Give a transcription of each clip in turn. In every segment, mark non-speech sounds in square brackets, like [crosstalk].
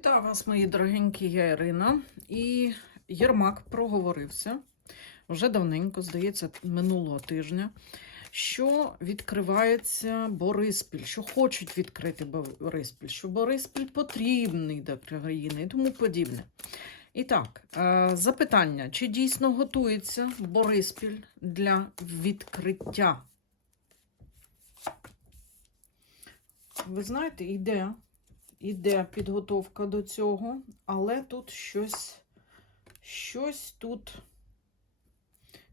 Вітаю вас, мої дорогенькі, я Ірина. І Єрмак проговорився вже давненько, здається, минулого тижня, що відкривається Бориспіль, що хочуть відкрити Бориспіль, що Бориспіль потрібний для країни і тому подібне. І так, е, запитання: чи дійсно готується Бориспіль для відкриття? Ви знаєте, йде іде підготовка до цього, але тут щось, щось тут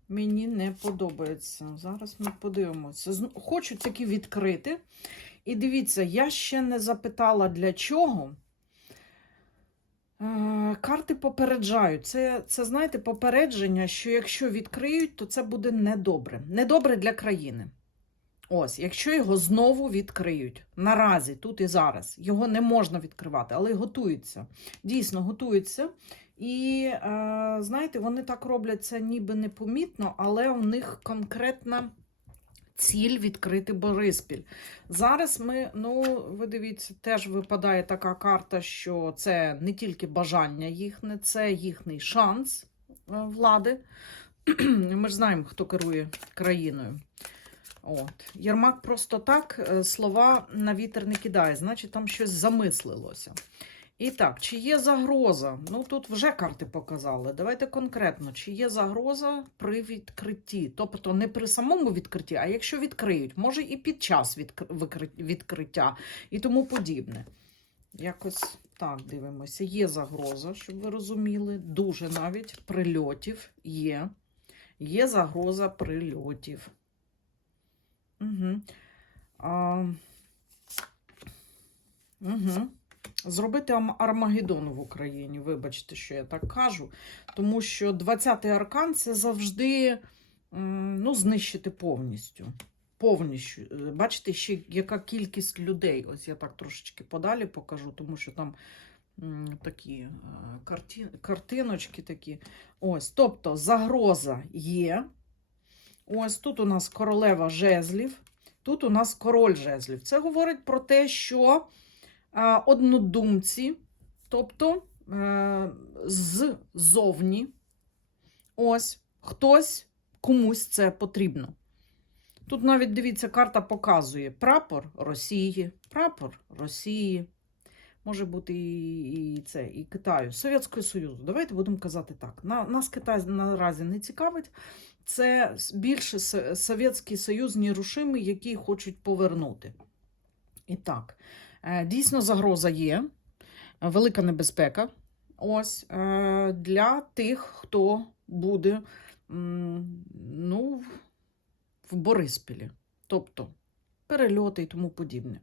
мені не подобається. Зараз ми подивимося. Хочу таки відкрити. І дивіться, я ще не запитала для чого. Е, Карти попереджають. Це, це, знаєте, попередження, що якщо відкриють, то це буде недобре. Недобре для країни. Ось, якщо його знову відкриють, наразі, тут і зараз, його не можна відкривати, але готуються. Дійсно, готуються. І, е, знаєте, вони так роблять це ніби непомітно, але у них конкретна ціль відкрити Бориспіль. Зараз ми, ну, ви дивіться, теж випадає така карта, що це не тільки бажання їхнє, це їхній шанс е, влади. [clears throat] Ми ж знаємо, хто керує країною. От. Єрмак просто так е, слова на вітер не кидає, значить там щось замислилося. І так, чи є загроза? Ну тут вже карти показали. Давайте конкретно, чи є загроза при відкритті? Тобто не при самому відкритті, а якщо відкриють, може і під час відкриття і тому подібне. Якось так дивимося. Є загроза, щоб ви розуміли. Дуже навіть прильотів є. Є загроза прильотів. Угу. А, угу. Зробити Армагеддон в Україні, вибачте, що я так кажу. Тому що 20-й аркан це завжди ну, знищити повністю. Повністю. Е, Бачите, ще яка кількість людей. Ось я так трошечки подалі покажу, тому що там такі е, карті... картиночки такі. Ось, тобто загроза є. Ось тут у нас королева жезлів, тут у нас король жезлів. Це говорить про те, що однодумці, тобто е, ззовні, ось хтось комусь це потрібно. Тут навіть дивіться, карта показує прапор Росії, прапор Росії. Може бути і, і це, і Китаю, Совєтського Союзу. Давайте будемо казати так. На, нас Китай наразі не цікавить. Це більше Совєтський Союз нерушимий, який хочуть повернути. І так, е, дійсно загроза є, велика небезпека. Ось е, для тих, хто буде ну, в- Бориспілі. Тобто перельоти і тому подібне.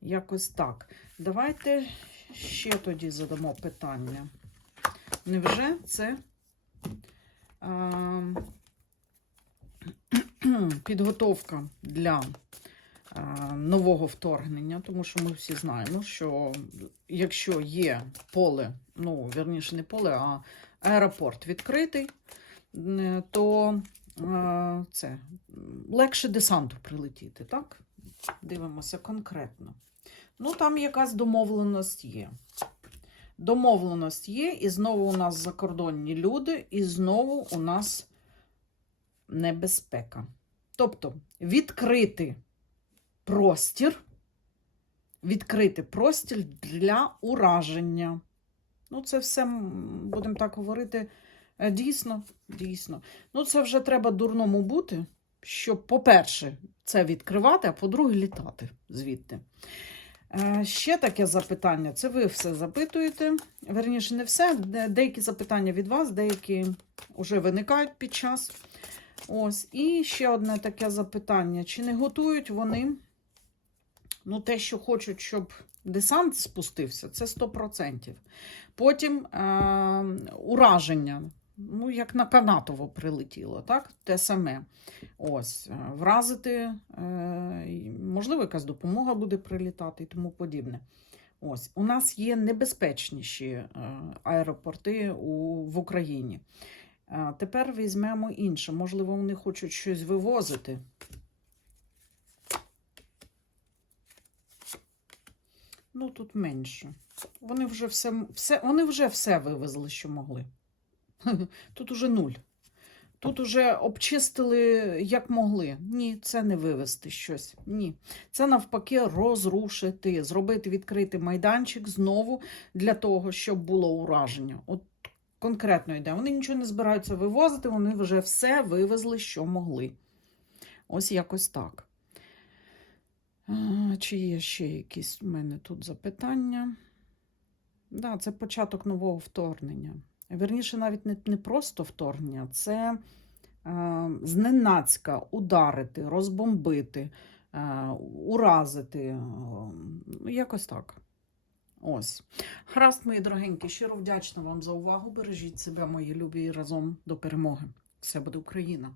Якось так. Давайте ще тоді задамо питання. Невже це а, [clears throat] підготовка для нового вторгнення? Тому що ми всі знаємо, що якщо є поле, ну, вірніше, не поле, а аеропорт відкритий, е, то це легше десанту прилетіти, так? Дивимося конкретно. Ну, там якась домовленість є. Домовленість є, і знову у нас закордонні люди, і знову у нас небезпека. Тобто відкрити простір, відкрити простір для ураження. Ну, це все, будемо так говорити, е, дійсно, дійсно. Ну, це вже треба дурному бути, щоб, по-перше, це відкривати, а по-друге, літати звідти. Е, Ще таке запитання. Це ви все запитуєте. Верніше, не все. Деякі запитання від вас, деякі вже виникають під час. Ось. І ще одне таке запитання: чи не готують вони ну, те, що хочуть, щоб десант спустився, це 100%. Потім е, ураження. Ну, як на Канатово прилетіло, так? Те саме. Ось, е, вразити, е, можливо, якась допомога буде прилітати і тому подібне. Ось, у нас є небезпечніші е, аеропорти у, в Україні. Тепер візьмемо інше. Можливо, вони хочуть щось вивозити. Ну, тут менше. Вони вже все, все, вони вже все вивезли, що могли. [laughs] Тут уже нуль. Тут уже обчистили як могли. Ні, це не вивезти щось. Ні. Це навпаки розрушити, зробити відкритий майданчик знову для того, щоб було ураження. От конкретно йде. Вони нічого не збираються вивозити, вони вже все вивезли, що могли. Ось якось так. Чи є ще якісь в мене тут запитання? Да, це початок нового вторгнення. Вірніше, навіть не, не просто вторгнення, це е, зненацька ударити, розбомбити, е, уразити. е, якось так. Ось. Храст, мої дорогенькі, щиро вдячна вам за увагу. Бережіть себе, мої любі, разом до перемоги. Все буде Україна!